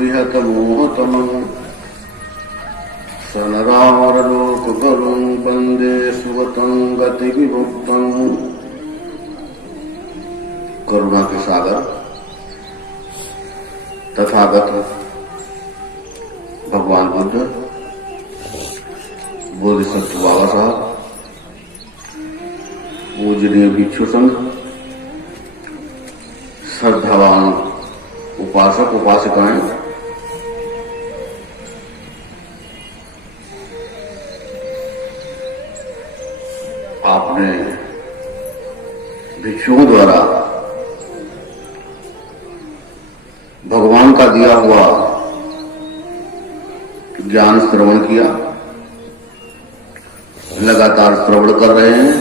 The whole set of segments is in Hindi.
विहत मोहतमं सनरावरलोकगुरुं वन्दे सुगतं गतिविमुक्तं। करुणा के सागर तथागत भगवान बुद्ध, बोधिसत्व बाबा साहब, पूजनीय भिक्षु संघ, श्रद्धावान उपासक उपासिकाएं, आपने भिक्षुओं द्वारा भगवान का दिया हुआ ज्ञान श्रवण किया, लगातार श्रवण कर रहे हैं।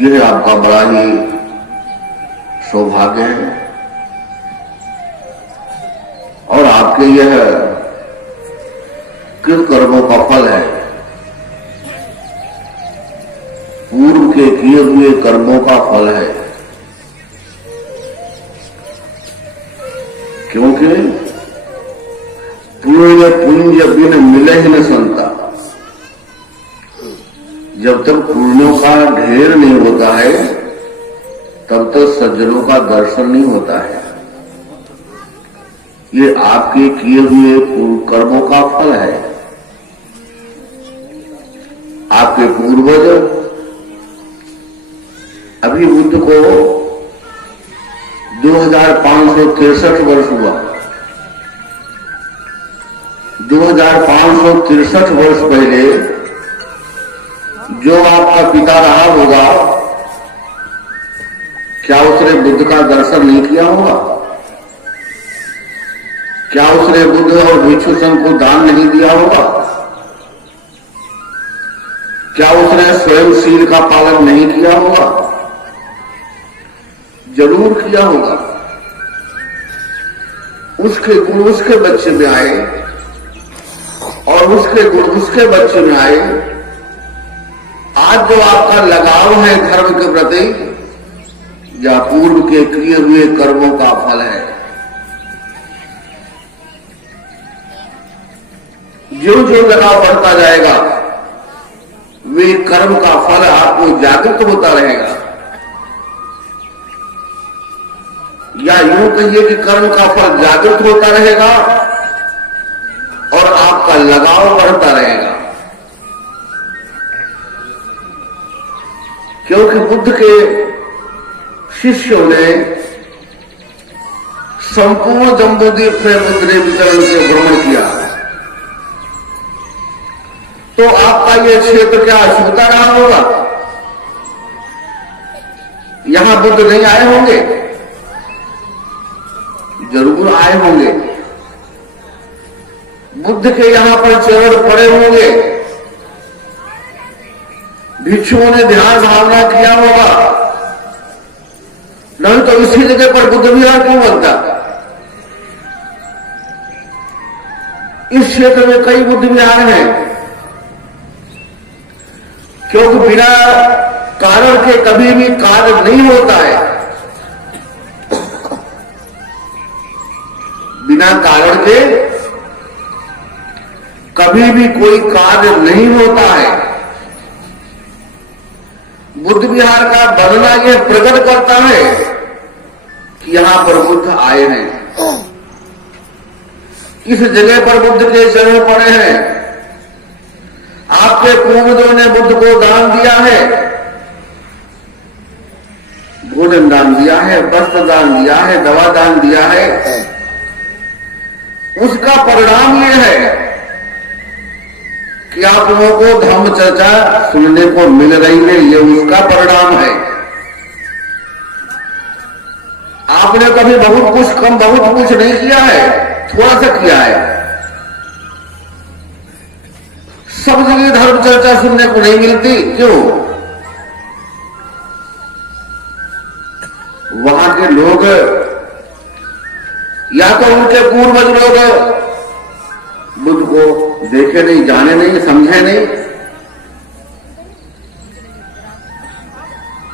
यह आपका बड़ा ही सौभाग्य है और आपके यह किन कर्मों का फल है, पूर्व के किए हुए कर्मों का फल है। क्योंकि पुण्य पुण्य बिन मिले ही न संता। जब तक पुण्यों का ढेर नहीं होता है तब तक सज्जनों का दर्शन नहीं होता है। ये आपके किए हुए कर्मों का फल है। आपके पूर्वज अभी बुद्ध को 2563 वर्ष हुआ। 2563 वर्ष पहले जो आपका पिता रहा होगा, क्या उसने बुद्ध का दर्शन नहीं किया होगा? क्या उसने बुद्ध और भिक्षु संघ को दान नहीं दिया होगा? क्या उसने स्वयं शील का पालन नहीं किया होगा? जरूर किया होगा। उसके गुण उसके बच्चे में आए और उसके गुण उसके बच्चे में आए। आज जो आपका लगाव है धर्म के प्रति, या पूर्व के किए हुए कर्मों का फल है। जो जो लगाव बढ़ता जाएगा वे कर्म का फल आपको जागृत होता रहेगा। या यूं कहिए कि कर्म का फल जागृत होता रहेगा और आपका लगाव बढ़ता रहेगा। क्योंकि बुद्ध के शिष्यों ने संपूर्ण जम्बूद्वीप में बुद्ध ने विचरण के भ्रमण किया, तो आपका यह क्षेत्र क्या छूता रहा होगा? यहां बुद्ध नहीं आए होंगे? जरूर आए होंगे। बुद्ध के यहां पर चरण पड़े होंगे। भिक्षुओं ने ध्यान भावना किया होगा, नहीं तो इसी जगह पर बुद्ध विहार क्यों बनता? इस क्षेत्र में कई बुद्ध विहार हैं, क्योंकि बिना कारण के कभी भी कार्य नहीं होता है। बिना कारण के कभी भी कोई कार्य नहीं होता है। बुद्ध विहार का बनना यह प्रकट करता है कि यहां पर बुद्ध आए हैं। इस जगह पर बुद्ध के चरण पड़े हैं। आपके पूर्वजों ने बुद्ध को दान दिया है, भोजन दान दिया है, वस्त्र दान दिया है, दवा दान दिया है। उसका परिणाम यह है कि आप लोगों को धर्म चर्चा सुनने को मिल रही है। ये उसका परिणाम है। आपने कभी बहुत कुछ नहीं किया है, थोड़ा सा किया है। सब जगह धर्म चर्चा सुनने को नहीं मिलती। क्यों? वहां के लोग या तो उनके पूर्वज लोग बुद्ध को देखे नहीं, जाने नहीं, समझे नहीं,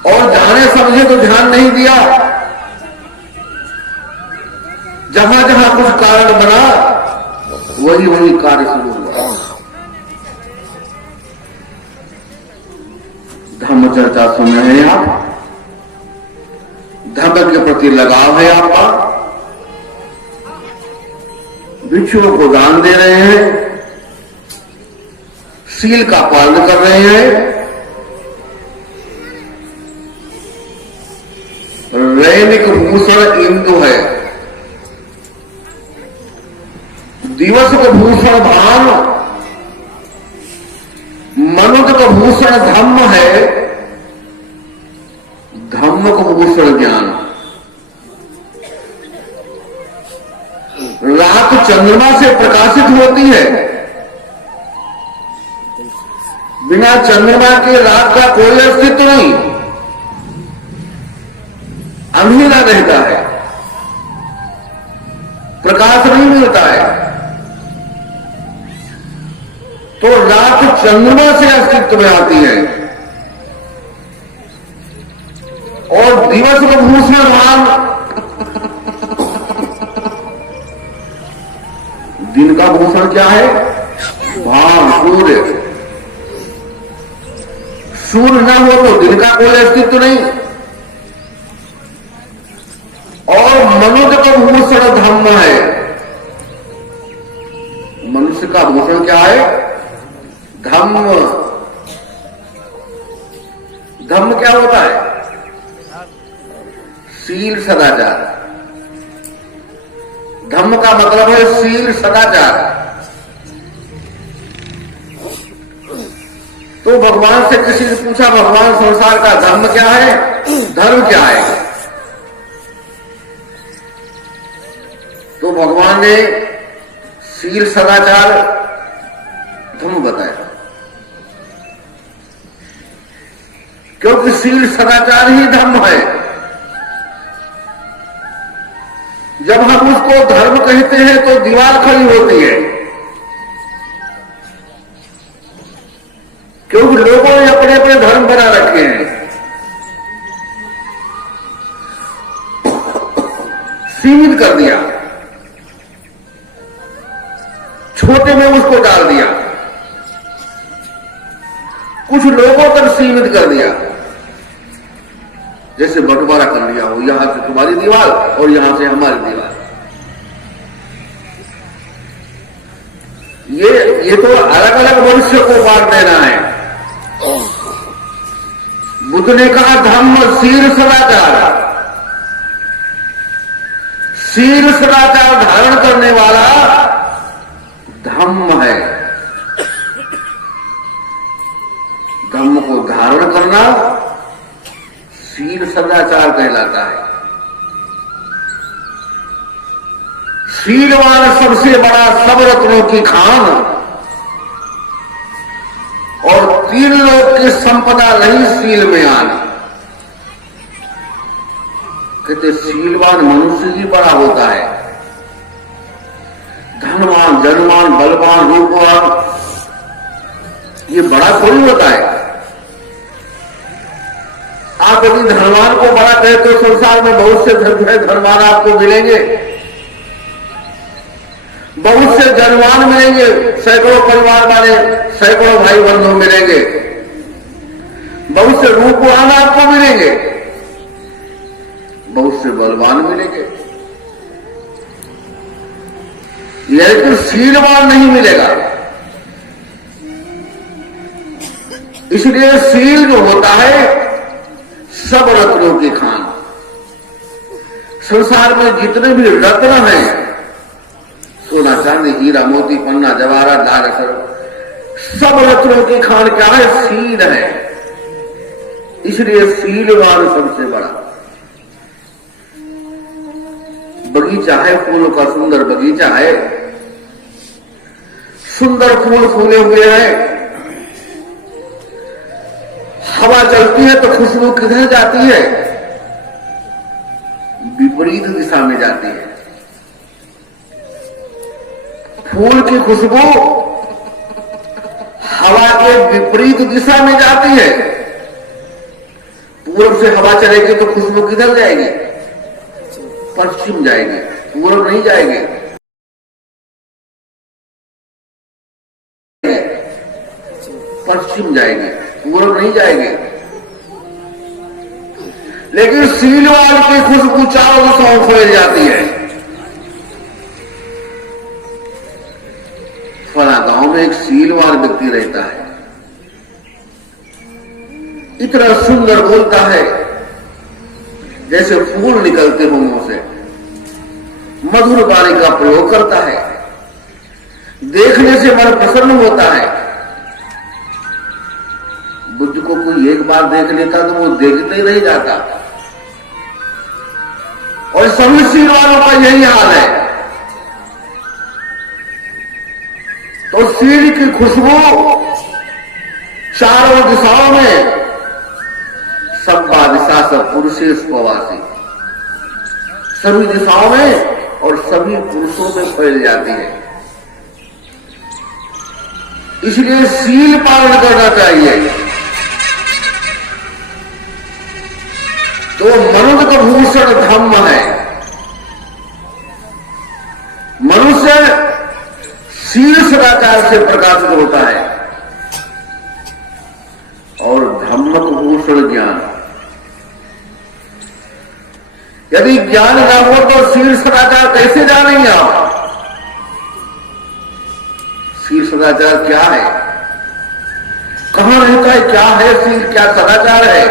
और जाने समझे तो ध्यान नहीं दिया। जहां जहां कुछ कारण बना वही वही कार्य शुरू हुआ। धर्म चर्चा सुन रहे हैं आप, धर्म के प्रति लगाव है आपका, भिक्षुओं को दान दे रहे हैं, शील का पालन कर रहे हैं, दैनिक भूषण इंदु है, दिवस का भूषण भान, मनुष्य का भूषण धम्म है, धम्म का भूषण ज्ञान। रात चंद्रमा से प्रकाशित होती है, बिना चंद्रमा के रात का कोई अस्तित्व नहीं, अंधेरा रहता है, प्रकाश नहीं मिलता है। तो रात चंद्रमा से अस्तित्व में आती है और दिवस का भूषण भान, दिन का भूषण क्या है? भान, सूर्य। सूर्य ना हो तो दिन का कोई अस्तित्व नहीं। और मनुष्य का भूषण धम्म है, मनुष्य का भूषण क्या है? धम्म। धम्म क्या होता है? शील सदाचार। धम्म का मतलब है शील सदाचार। तो भगवान से किसी ने पूछा, भगवान संसार का धर्म क्या है, धर्म क्या है? तो भगवान ने शील सदाचार धर्म बताया, क्योंकि शील सदाचार ही धर्म है। जब हम उसको धर्म कहते हैं तो दीवार खड़ी होती है, क्योंकि लोगों ने अपने अपने धर्म बना रखे हैं। सीमित कर दिया, छोटे में उसको डाल दिया, कुछ लोगों तक सीमित कर दिया, जैसे बंटवारा कर लिया हो, यहां से तुम्हारी दीवार और यहां से हमारी दीवार। ये तो अलग अलग मनुष्य को बांट देना है। बुद्ध ने कहा धम्म शील सदाचार, शील सदाचार धारण करने वाला धम्म है। धम्म को धारण करना शील सदाचार कहलाता है। शीलवान सबसे बड़ा सब रत्नों की खान और तीन लोक की संपदा नहीं शील में आना। कहते शीलवान मनुष्य ही बड़ा होता है, धनवान, जनवान, बलवान, रूपवान ये बड़ा थोड़ी होता है। आप यदि धनवान को बड़ा कहे तो संसार में बहुत से धनवान आपको मिलेंगे, बहुत से जनवान मिलेंगे, सैकड़ों परिवार वाले, सैकड़ों भाई बंधु मिलेंगे, बहुत से रूपवान आपको मिलेंगे, बहुत से बलवान मिलेंगे, लेकिन शीलवान नहीं मिलेगा। इसलिए शील जो होता है सब रत्नों की खान। संसार में जितने भी रत्न हैं, सोना चांदी हीरा मोती पन्ना जवाहरात नारस, सब रत्नों की खान क्या है? शील है। इसलिए शीलवान सबसे बड़ा। बगीचा है, फूलों का सुंदर बगीचा है, सुंदर फूल फूले हुए हैं, हवा चलती है तो खुशबू किधर जाती है? विपरीत दिशा में जाती है। फूल की खुशबू हवा के विपरीत दिशा में जाती है। पूर्व से हवा चलेगी तो खुशबू किधर जाएगी? पश्चिम जाएगी। पूर्व नहीं जाएंगे, पश्चिम जाएंगे, पूर्व नहीं जाएंगे। लेकिन सीलवान की खुशबू चारों दिशाओं फैल जाती है। फला गांव में एक सीलवान व्यक्ति रहता है, इतना सुंदर बोलता है जैसे फूल निकलते हो मुंह से, मधुर वाणी का प्रयोग करता है, देखने से मन प्रसन्न होता है। बुद्ध को कोई एक बार देख लेता तो वो देखते ही नहीं जाता, और सभी सीलवानों का यही हाल है। तो सील की खुशबू चारों दिशाओं में, सब्बा दिशा सब पुरुषेश प्रवासी, सभी दिशाओं में और सभी पुरुषों में फैल जाती है। इसलिए सील पालन करना चाहिए। तो मनुष्य भूषण धम्म है। मनुष्य सील सदाचार से प्रकाशित होता है, और धम्म भूषण ज्ञान। यदि ज्ञान ना हो तो सील सदाचार कैसे जानेंगे आप? सील सदाचार क्या है, कहां रहता है, क्या है सील, क्या सदाचार है?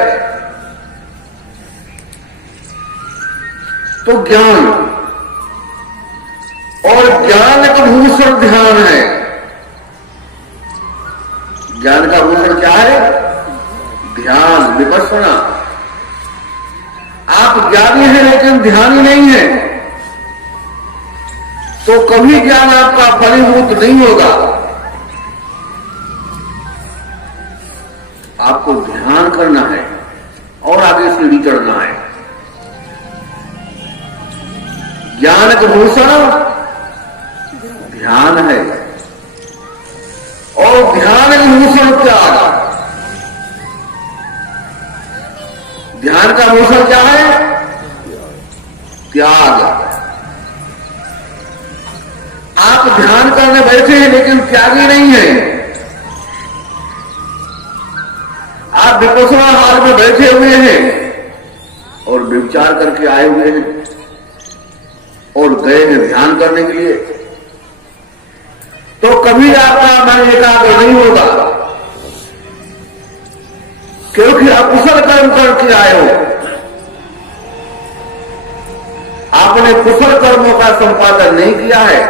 तो ज्ञान, और ज्ञान का भूषण ध्यान है। ज्ञान का भूषण क्या है? ध्यान, विपश्यना। आप ज्ञानी हैं लेकिन ध्यानी नहीं है, तो कभी ज्ञान आपका फलीभूत नहीं होगा। आपको ध्यान करना है और आगे सीढ़ी चढ़ना है। ज्ञान का भूषण ध्यान है, और ध्यान का भूषण त्याग। ध्यान का भूषण क्या है? त्याग। आप ध्यान करने बैठे हैं लेकिन त्यागी नहीं है। आप विपश्यना हाल में बैठे हुए हैं और विचार करके आए हुए हैं और गए हैं ध्यान करने के लिए, तो कभी आपका मन एकाग्र नहीं होगा, क्योंकि अकुशल कर्म करके आए हो। आपने कुशल कर्मों का संपादन नहीं किया है।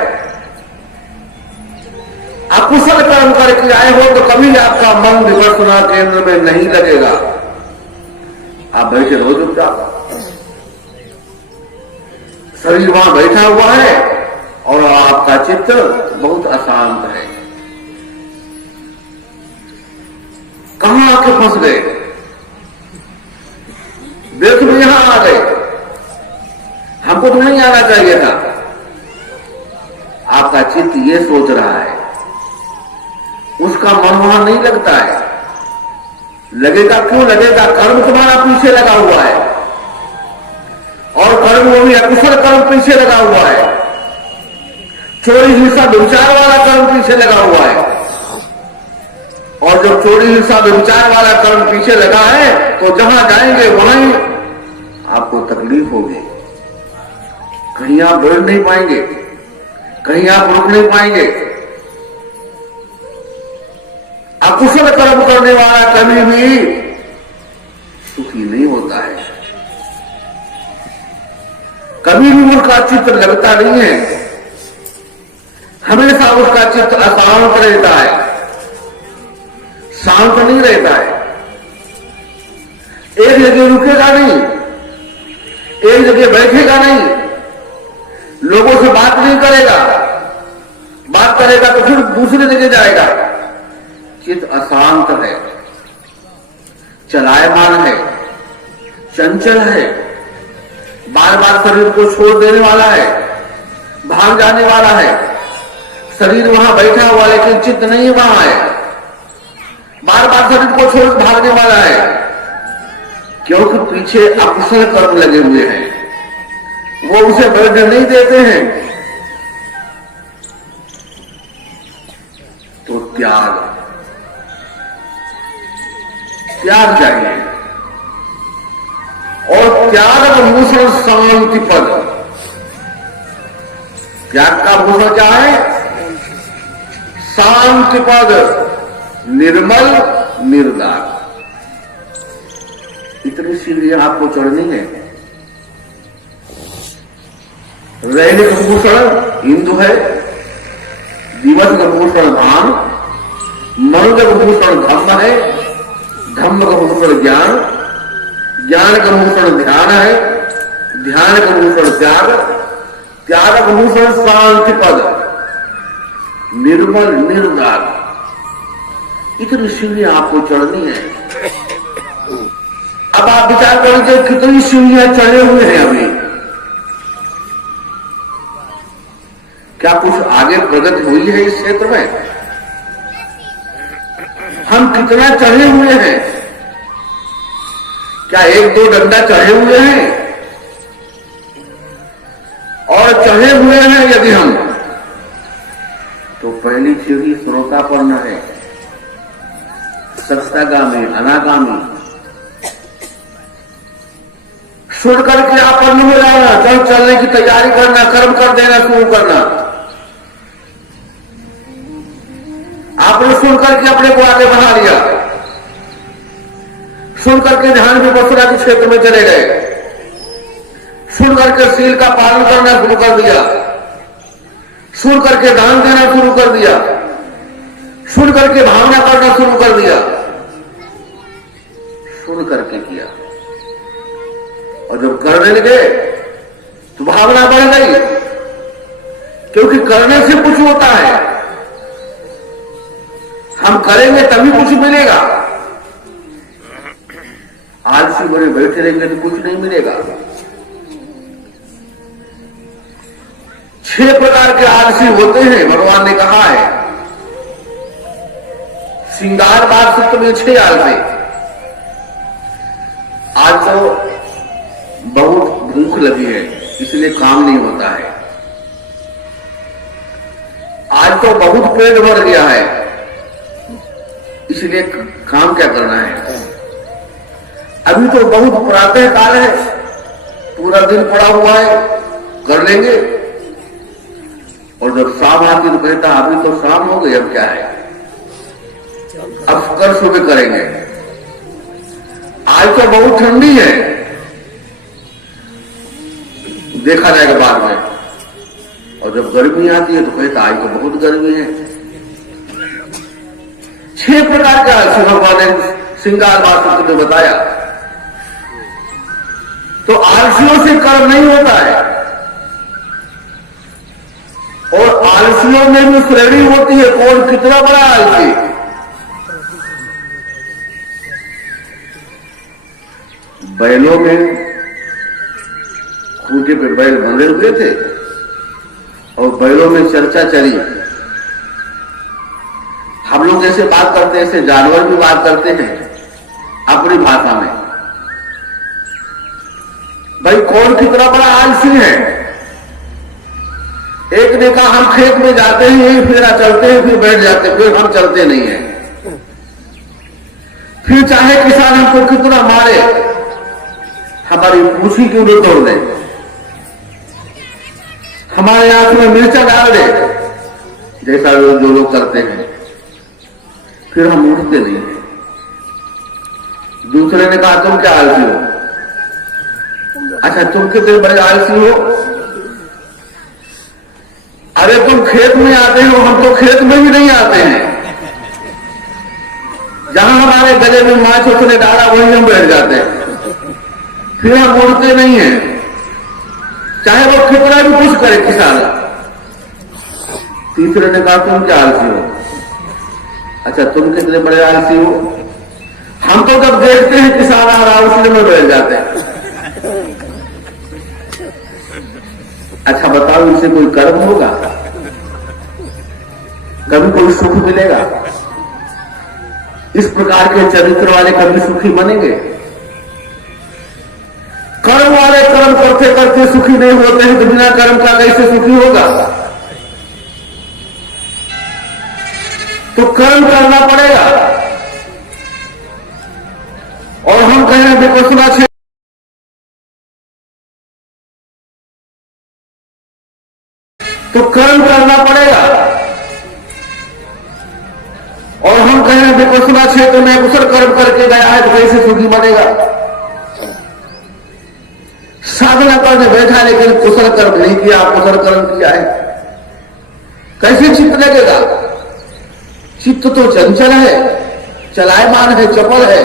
अकुशल कर्म करके आए हो तो कभी आपका मन विपश्यना केंद्र में नहीं लगेगा। आप बैठे रहो चुपचाप, शरीर वहां बैठा हुआ है और आपका चित्त बहुत अशांत है। कहां आके फंस गए? देख लो यहां आ गए, हमको तो नहीं आना चाहिए था। आपका चित्त ये सोच रहा है, उसका मन वहां नहीं लगता है। लगेगा क्यों लगेगा? कर्म तुम्हारा पीछे लगा हुआ है, और कर्म वो भी अकुशल कर्म पीछे लगा हुआ है। चोरी हिंसा व्यभिचार वाला कर्म पीछे लगा हुआ है, और जब चोरी हिंसा व्यभिचार वाला कर्म पीछे लगा है तो जहां जाएंगे वहीं आपको तकलीफ होगी। कहीं आप बढ़ नहीं पाएंगे, कहीं आप रुक नहीं पाएंगे। अकुशल कर्म करने वाला कभी भी सुखी नहीं होता है, कभी भी उसका चित्त लगता नहीं है, हमेशा उसका चित्त अशांत रहता है, शांत नहीं रहता है। एक जगह रुकेगा नहीं, एक जगह बैठेगा नहीं, लोगों से बात नहीं करेगा, बात करेगा तो फिर दूसरी जगह जाएगा। चित्त अशांत है, चलायमान है, चंचल है, बार बार शरीर को छोड़ देने वाला है, भाग जाने वाला है। शरीर वहां बैठा हुआ लेकिन चित्त नहीं वहां है, बार बार शरीर को छोड़ भागने वाला है, क्योंकि पीछे अकुशल कर्म लगे हुए हैं। वो उसे बैठने नहीं देते हैं। तो त्याग चाहिए। और त्याग भूषण शांति पद। त्याग का भूषण क्या है? शांति पद, निर्मल निर्दार। इतनी सीढ़ियां आपको चढ़नी है। दैनिक भूषण इंदु है, दिवस का भूषण धाम, मन का भूषण धम्म है, धम्म का भूषण ज्ञान, ज्ञान का भूषण ध्यान है, ध्यान का भूषण त्याग, त्याग का भूषण शांति पद, निर्मल निर्दार। इतनी सीढ़ियां आपको चढ़नी है। अब आप विचार करेंगे कितनी सीढ़ियां चढ़े हुए हैं अभी। क्या कुछ आगे प्रगति हुई है इस क्षेत्र में? हम कितना चढ़े हुए हैं? क्या एक दो डंडा चढ़े हुए हैं? और चढ़े हुए हैं यदि हम, तो पहली सीढ़ी श्रोतापन्न है, सत्तागामी अनागामी। सुन करके आपन्न हो जाना, चलने की तैयारी करना, कर्म कर देना शुरू करना। आपने सुन करके अपने को आगे बढ़ा लिया, सुन करके ध्यान विपස්සना के क्षेत्र में चले गए, सुन करके शील का पालन करना शुरू कर दिया, सुन करके दान देना शुरू कर दिया, सुन करके भावना करना शुरू कर दिया। सुन करके किया और जब करने लगे तो भावना बढ़ गई, क्योंकि करने से कुछ होता है। हम करेंगे तभी कुछ मिलेगा। आलसी बने बैठे रहेंगे तो कुछ नहीं मिलेगा। 6 प्रकार के आलसी होते हैं, भगवान ने कहा है। श्रृंगार बाग सूत्र में 6 आलसी। आज तो बहुत भूख लगी है इसलिए काम नहीं होता है। आज तो बहुत पेट भर गया है इसलिए काम क्या करना है। अभी तो बहुत प्रातः काल है, पूरा दिन पड़ा हुआ है, कर लेंगे। और जब शाम आती तो कहता अभी तो शाम हो गई, अब क्या है, अब कल सुबह करेंगे। आज तो बहुत ठंडी है, देखा जाएगा बाद में। और जब गर्मी आती है तो कहता आज तो बहुत गर्मी है। 6 प्रकार का भगवान ने श्रृंगार बाग में बताया। तो आलसियों से कर्म नहीं होता है। और आलसियों में भी श्रेणी होती है, कौन कितना बड़ा आलसी। बैलों में खूंटे पे बैल बंधे हुए थे और बैलों में चर्चा चली। हम लोग जैसे बात करते हैं ऐसे जानवर भी बात करते हैं अपनी भाषा में। भाई कौन कितना बड़ा आलसी है। एक ने कहा हम खेत में जाते हैं, फिर चलते हैं, फिर बैठ जाते हैं, फिर हम चलते नहीं हैं। फिर चाहे किसान हमको कितना मारे, हमारी पूछी क्यों नहीं तोड़ दे, हमारे आंख में मिर्चा डाल दे, जैसा जो लोग करते हैं, फिर हम उठते नहीं हैं। दूसरे ने कहा तुम क्या आलसी हो? अच्छा तुम कितने बड़े आलसी हो? अरे तुम खेत में आते हो, हम तो खेत में भी नहीं आते हैं। जहां हमारे गले में माछ उसने डाला वहीं हम बैठ जाते हैं, फिर हम उड़ते नहीं हैं, चाहे वो कितना भी कुछ करे किसान। तीसरे ने कहा तुम क्या आलसी हो? अच्छा तुम कितने बड़े आलसी हो? हम तो जब देखते हैं किसान आ रहा उसने में बैठ जाते हैं। अच्छा बताओ इससे कोई कर्म होगा? कभी कोई सुख मिलेगा? इस प्रकार के चरित्र वाले कभी सुखी बनेंगे? कर्म वाले कर्म करते करते सुखी नहीं होते हैं तो बिना कर्म का कैसे सुखी होगा? तो कर्म करना पड़ेगा। और हम कह रहे हैं विपश्यना क्षेत्र, तो कर्म करना पड़ेगा। और हम कह रहे हैं विपश्यना क्षेत्र में कुशल कर्म करके गया है तो कैसे सुखी बनेगा? साधना करने बैठा लेकिन कुशल कर्म नहीं किया, कुशल कर्म किया है, कैसे चित्त लगेगा? चित्त तो चंचल है, चलायमान है, चपल है।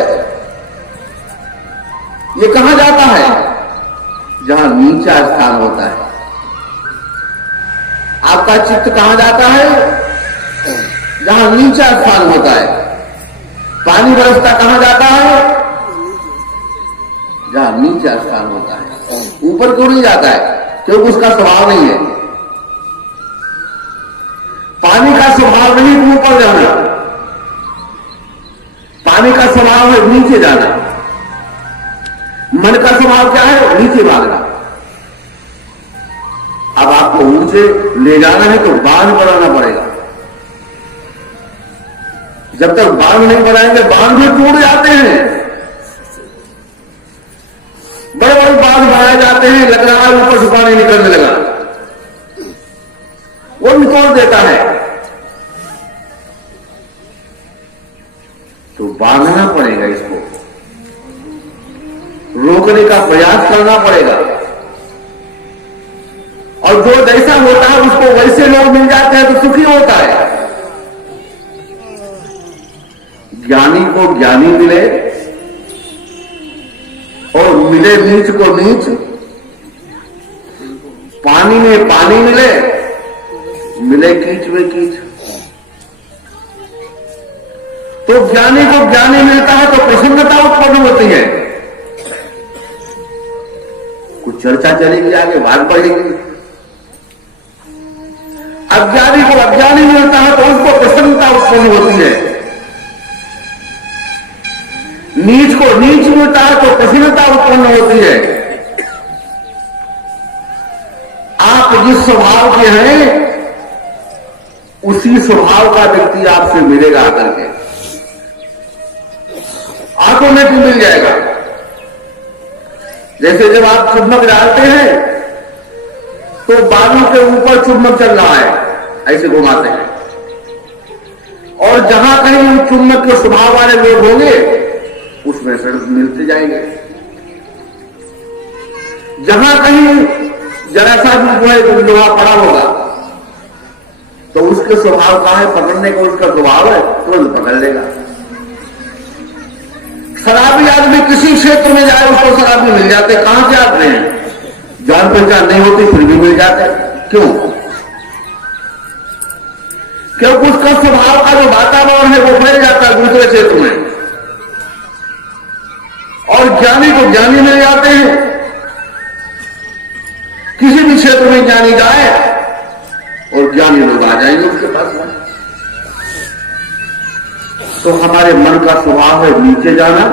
ये कहां जाता है? जहां नीचा स्थान होता है। आपका चित्त कहां जाता है? जहां नीचा स्थान होता है। पानी बरसता कहां जाता है? जहां नीचा स्थान होता है। ऊपर क्यों नहीं जाता है? क्योंकि उसका स्वभाव नहीं है। पानी का स्वभाव नहीं कि ऊपर जाना, पानी का स्वभाव है नीचे जाना। मन का स्वभाव क्या है? नीचे भागना। अब आपको ऊंचे ले जाना है तो बांध बनाना पड़ेगा। जब तक बांध नहीं बनाएंगे, बांध भी टूट जाते हैं। बड़े बड़े बांध बनाए जाते हैं, लग रहा है ऊपर से पानी निकलने लगा, वो निकोड़ देता है। तो बांधना पड़ेगा, इसको रोकने का प्रयास करना पड़ेगा। और जो जैसा होता है उसको वैसे लोग मिल जाते हैं तो सुखी होता है। ज्ञानी को ज्ञानी मिले और मिले नीच को नीच, पानी में पानी मिले, मिले कीच में कीच। तो ज्ञानी को ज्ञानी मिलता है तो प्रसन्नता उत्पन्न होती है। कुछ चर्चा चलेगी, आगे भाग पड़ेगी। अज्ञानी को अज्ञानी मिलता है तो उसको प्रसन्नता उत्पन्न होती है। नीच को नीच मिलता है तो प्रसन्नता उत्पन्न होती है। आप जिस स्वभाव के हैं उसी स्वभाव का व्यक्ति आपसे मिलेगा आकर के, ऑटोमेटिक मिल जाएगा। जैसे जब आप चुम्बक डालते हैं तो बालों के ऊपर चुम्बक चल रहा है, ऐसे घुमाते हैं, और जहां कहीं चुम्बक के स्वभाव वाले लोग होंगे उसमें से मिलते जाएंगे। जहां कहीं जरा सा भी जो है लोहा पड़ा होगा तो उसके स्वभाव का है पकड़ने का, उसका स्वभाव है तुरंत पकड़ लेगा। शराबी आदमी किसी क्षेत्र में जाए उसको शराबी मिल जाते, कहां से आते हैं? जान पहचान नहीं होती फिर भी मिल जाते। क्यों? क्योंकि उसका स्वभाव का जो वातावरण है वो फैल जाता है दूसरे क्षेत्र में। और ज्ञानी को ज्ञानी मिल जाते हैं। किसी भी क्षेत्र में ज्ञानी जाए और ज्ञानी लोग आ जाएंगे उसके पास में। तो हमारे मन का स्वभाव है नीचे जाना,